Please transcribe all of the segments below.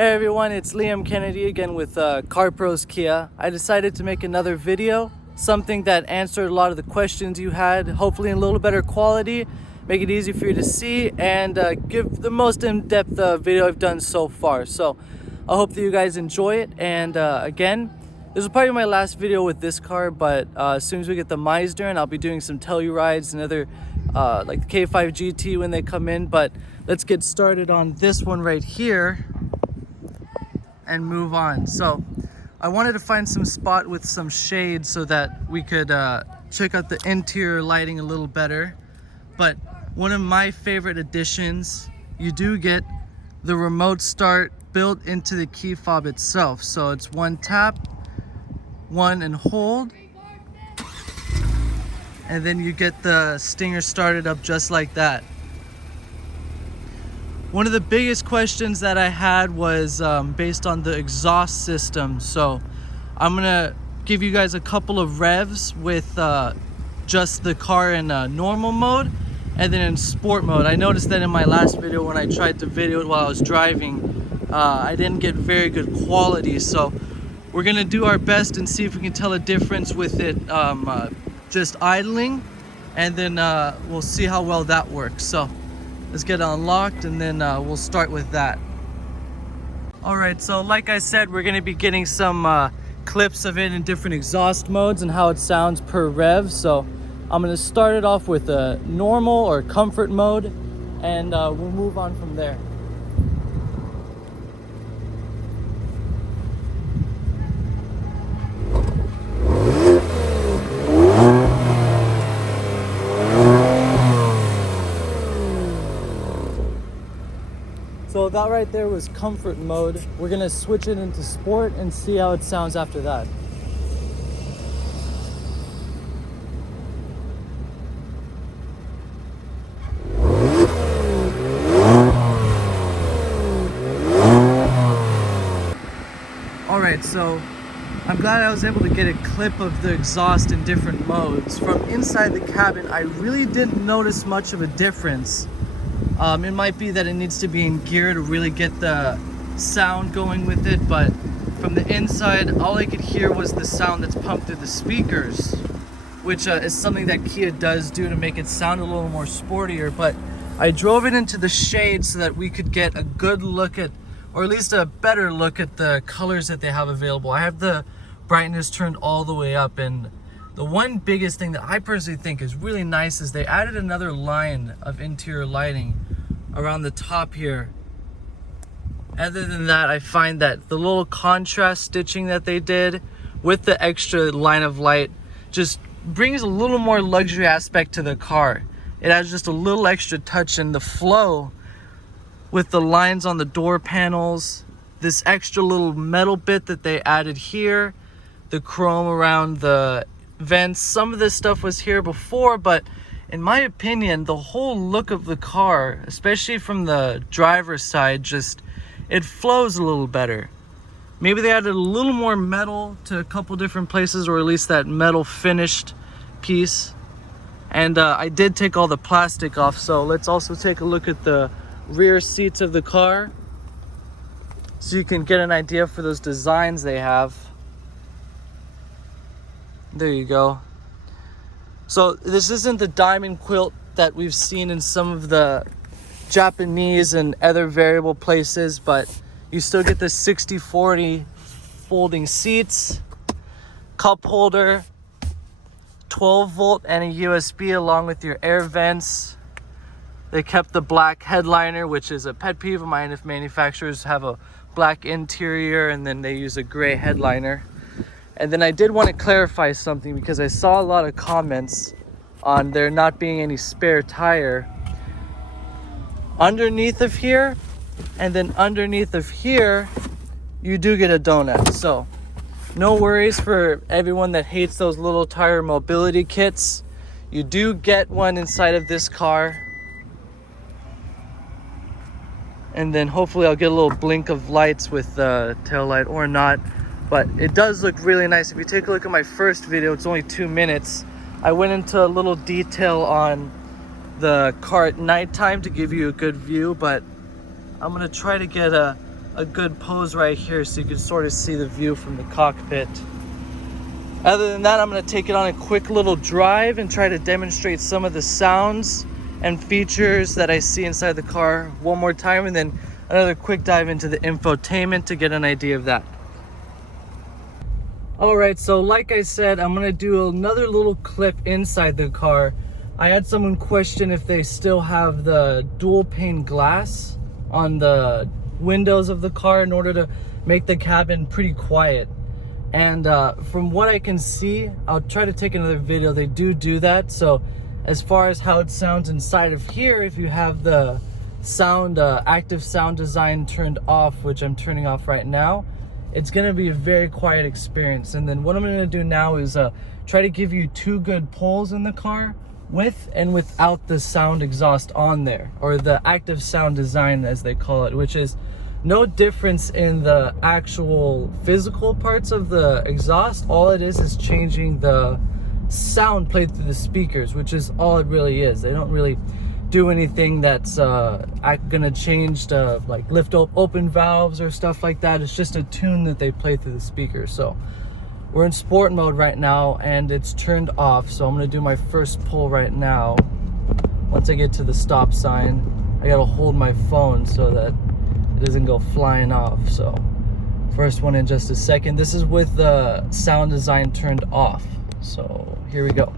Hey everyone, it's Liam Kennedy again with Car Pros Kia. I decided to make another video, something that answered a lot of the questions you had, hopefully in a little better quality, make it easy for you to see, and give the most in-depth video I've done so far. So I hope that you guys enjoy it, and again, this is probably my last video with this car, but as soon as we get the Meisner, and I'll be doing some Tellurides and other like the K5 GT when they come in. But let's get started on this one right here and move on. So I wanted to find some spot with some shade so that we could check out the interior lighting a little better. But one of my favorite additions, you do get the remote start built into the key fob itself. So it's one tap, one and hold, and then you get the Stinger started up just like that. One of the biggest questions that I had was based on the exhaust system. So I'm gonna give you guys a couple of revs with just the car in normal mode and then in sport mode. I noticed that in my last video when I tried to video it while I was driving, I didn't get very good quality. So we're gonna do our best and see if we can tell a difference with it just idling, and then we'll see how well that works. So let's get it unlocked and then we'll start with that. Alright, so like I said, we're going to be getting some clips of it in different exhaust modes and how it sounds per rev. So I'm going to start it off with a normal or comfort mode, and we'll move on from there. So that right there was comfort mode. We're gonna switch it into sport and see how it sounds after that. Alright, so I'm glad I was able to get a clip of the exhaust in different modes. From inside the cabin, I really didn't notice much of a difference. It might be that it needs to be in gear to really get the sound going with it, but from the inside, all I could hear was the sound that's pumped through the speakers, which is something that Kia does do to make it sound a little more sportier. But I drove it into the shade so that we could get a good look at, or at least a better look at, the colors that they have available. I have the brightness turned all the way up, and the one biggest thing that I personally think is really nice is they added another line of interior lighting around the top here. Other than that, I find that the little contrast stitching that they did with the extra line of light just brings a little more luxury aspect to the car. It adds just a little extra touch, in the flow with the lines on the door panels, this extra little metal bit that they added here, the chrome around the vents. Some of this stuff was here before, but in my opinion, the whole look of the car, especially from the driver's side, just, it flows a little better. Maybe they added a little more metal to a couple different places, or at least that metal finished piece. And I did take all the plastic off, so let's also take a look at the rear seats of the car so you can get an idea for those designs they have. There you go. So this isn't the diamond quilt that we've seen in some of the Japanese and other variable places, but you still get the 60/40 folding seats, cup holder, 12 volt and a USB along with your air vents. They kept the black headliner, which is a pet peeve of mine if manufacturers have a black interior and then they use a gray headliner. And then I did want to clarify something, because I saw a lot of comments on there not being any spare tire. Underneath of here, and then underneath of here, you do get a donut. So no worries for everyone that hates those little tire mobility kits. You do get one inside of this car. And then hopefully I'll get a little blink of lights with the tail light, or not. But it does look really nice. If you take a look at my first video, it's only 2 minutes. I went into a little detail on the car at nighttime to give you a good view, but I'm gonna try to get a a good pose right here so you can sort of see the view from the cockpit. Other than that, I'm going to take it on a quick little drive and try to demonstrate some of the sounds and features that I see inside the car one more time, and then another quick dive into the infotainment to get an idea of that. Alright, so like I said, I'm going to do another little clip inside the car. I had someone question if they still have the dual pane glass on the windows of the car in order to make the cabin pretty quiet. And from what I can see, I'll try to take another video, they do that. So as far as how it sounds inside of here, if you have the sound active sound design turned off, which I'm turning off right now, it's going to be a very quiet experience. And then what I'm going to do now is try to give you two good pulls in the car with and without the sound exhaust on there, or the active sound design as they call it, which is no difference in the actual physical parts of the exhaust. All it is changing the sound played through the speakers, which is all it really is. They don't really do anything that's gonna change the like lift open valves or stuff like that. It's just a tune that they play through the speakers. So we're in sport mode right now and it's turned off, so I'm gonna do my first pull right now. Once I get to the stop sign, I gotta hold my phone so that it doesn't go flying off. So first one in just a second. This is with the sound design turned off. So here we go.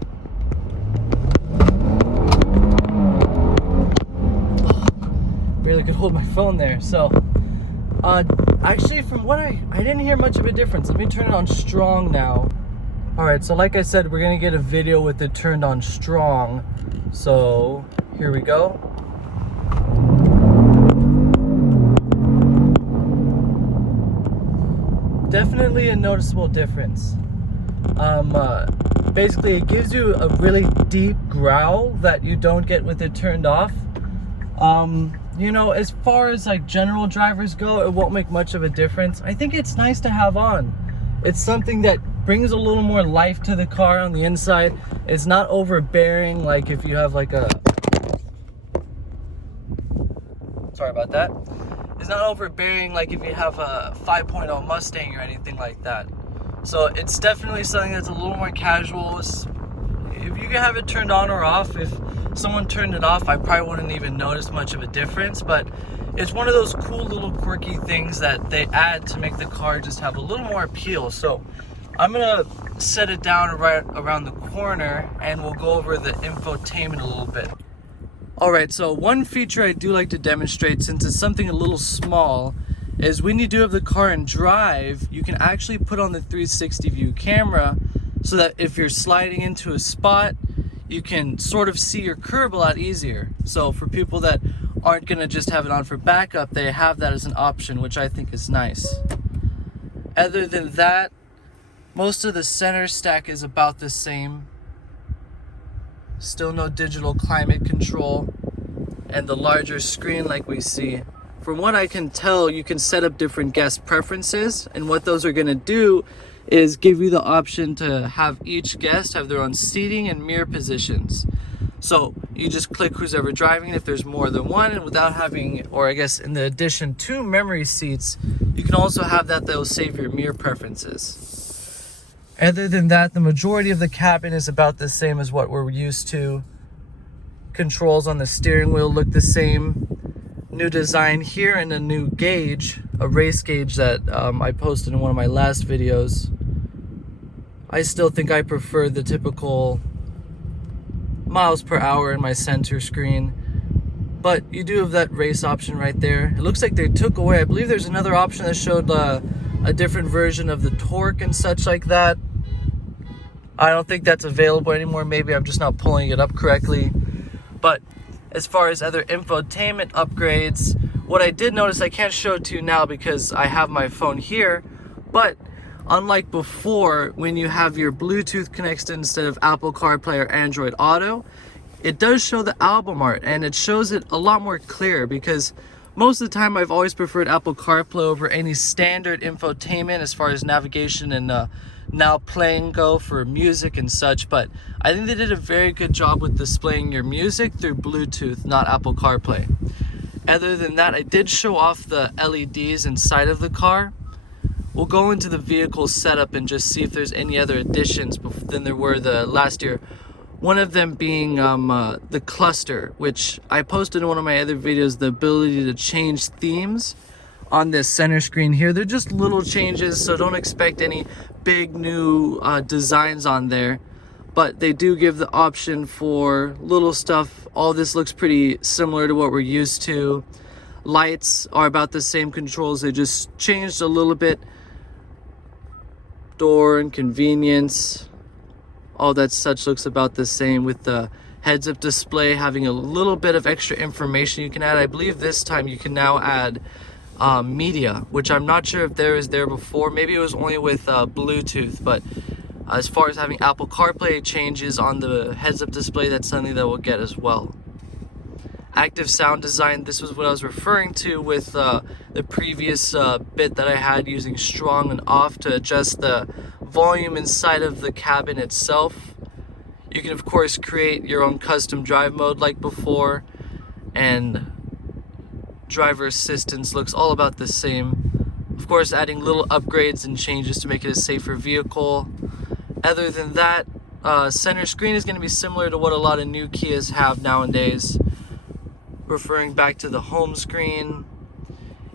Barely could hold my phone there. So actually, from what I didn't hear much of a difference. Let me turn it on strong now. All right, so like I said, we're gonna get a video with it turned on strong. So here we go. Definitely a noticeable difference. Basically it gives you a really deep growl that you don't get with it turned off. You know, as far as like general drivers go, it won't make much of a difference. I think it's nice to have on. It's something that brings a little more life to the car on the inside. It's not overbearing like if you have like a, sorry about that. It's not overbearing like if you have a 5.0 Mustang or anything like that. So it's definitely something that's a little more casual. If you can have it turned on or off, if someone turned it off, I probably wouldn't even notice much of a difference. But it's one of those cool little quirky things that they add to make the car just have a little more appeal. So I'm gonna set it down right around the corner and we'll go over the infotainment a little bit. Alright, so one feature I do like to demonstrate, since it's something a little small, is when you do have the car in drive, you can actually put on the 360 view camera so that if you're sliding into a spot, you can sort of see your curb a lot easier. So for people that aren't gonna just have it on for backup, they have that as an option, which I think is nice. Other than that, most of the center stack is about the same. Still no digital climate control, and the larger screen like we see. From what I can tell, you can set up different guest preferences, and what those are going to do is give you the option to have each guest have their own seating and mirror positions. So you just click who's ever driving if there's more than one, and without having, or I guess in the addition to memory seats, you can also have that will save your mirror preferences. Other than that, the majority of the cabin is about the same as what we're used to. Controls on the steering wheel look the same. New design here and a new gauge, a race gauge that I posted in one of my last videos. I still think I prefer the typical miles per hour in my center screen, but you do have that race option right there. It looks like they took away, I believe there's another option that showed a different version of the torque and such like that. I don't think that's available anymore. Maybe I'm just not pulling it up correctly. But as far as other infotainment upgrades, what I did notice, I can't show it to you now because I have my phone here, but unlike before, when you have your Bluetooth connected instead of Apple CarPlay or Android Auto, it does show the album art, and it shows it a lot more clear, because most of the time I've always preferred Apple CarPlay over any standard infotainment as far as navigation and now playing go for music and such. But I think they did a very good job with displaying your music through Bluetooth, not Apple CarPlay. Other than that, I did show off the LEDs inside of the car. We'll go into the vehicle setup and just see if there's any other additions than there were the last year. One of them being the cluster, which I posted in one of my other videos, the ability to change themes on this center screen here. They're just little changes, so don't expect any big new designs on there. But they do give the option for little stuff. All this looks pretty similar to what we're used to. Lights are about the same controls. They just changed a little bit. Door and convenience, all that such looks about the same, with the heads-up display having a little bit of extra information you can add. I believe this time you can now add media, which I'm not sure if there was there before. Maybe it was only with Bluetooth, but as far as having Apple CarPlay changes on the heads-up display, that's something that we'll get as well. Active sound design, this was what I was referring to with the previous bit that I had, using strong and off to adjust the volume inside of the cabin itself. You can of course create your own custom drive mode like before, and driver assistance looks all about the same. Of course, adding little upgrades and changes to make it a safer vehicle. Other than that, center screen is going to be similar to what a lot of new Kias have nowadays. Referring back to the home screen,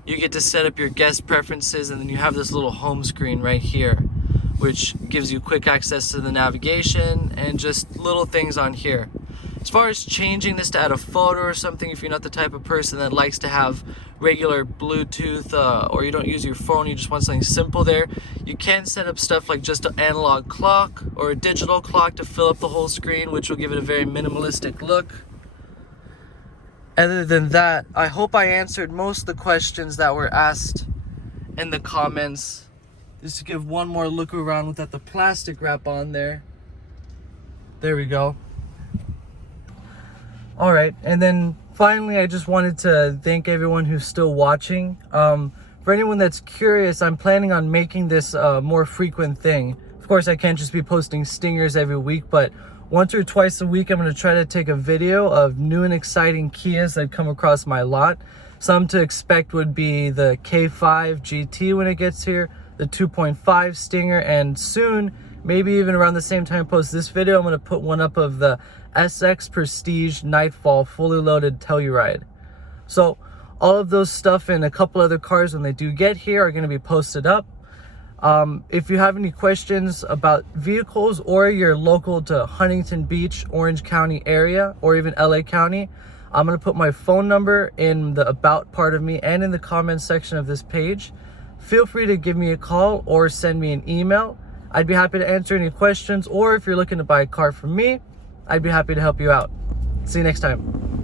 you get to set up your guest preferences, and then you have this little home screen right here, which gives you quick access to the navigation and just little things on here. As far as changing this to add a photo or something, if you're not the type of person that likes to have regular Bluetooth or you don't use your phone, you just want something simple there, you can set up stuff like just an analog clock or a digital clock to fill up the whole screen, which will give it a very minimalistic look. Other than that, I hope I answered most of the questions that were asked in the comments. Just to give one more look around without the plastic wrap on there. There we go. All right, and then finally, I just wanted to thank everyone who's still watching. For anyone that's curious, I'm planning on making this a more frequent thing. Of course, I can't just be posting stingers every week, but once or twice a week, I'm going to try to take a video of new and exciting Kias that come across my lot. Some to expect would be the K5 GT when it gets here, the 2.5 Stinger, and soon, maybe even around the same time I post this video, I'm going to put one up of the SX Prestige Nightfall fully loaded Telluride. So all of those stuff and a couple other cars when they do get here are going to be posted up. If you have any questions about vehicles, or you're local to Huntington Beach, Orange County area, or even LA County, I'm going to put my phone number in the about part of me and in the comments section of this page. Feel free to give me a call or send me an email. I'd be happy to answer any questions, or if you're looking to buy a car from me, I'd be happy to help you out. See you next time.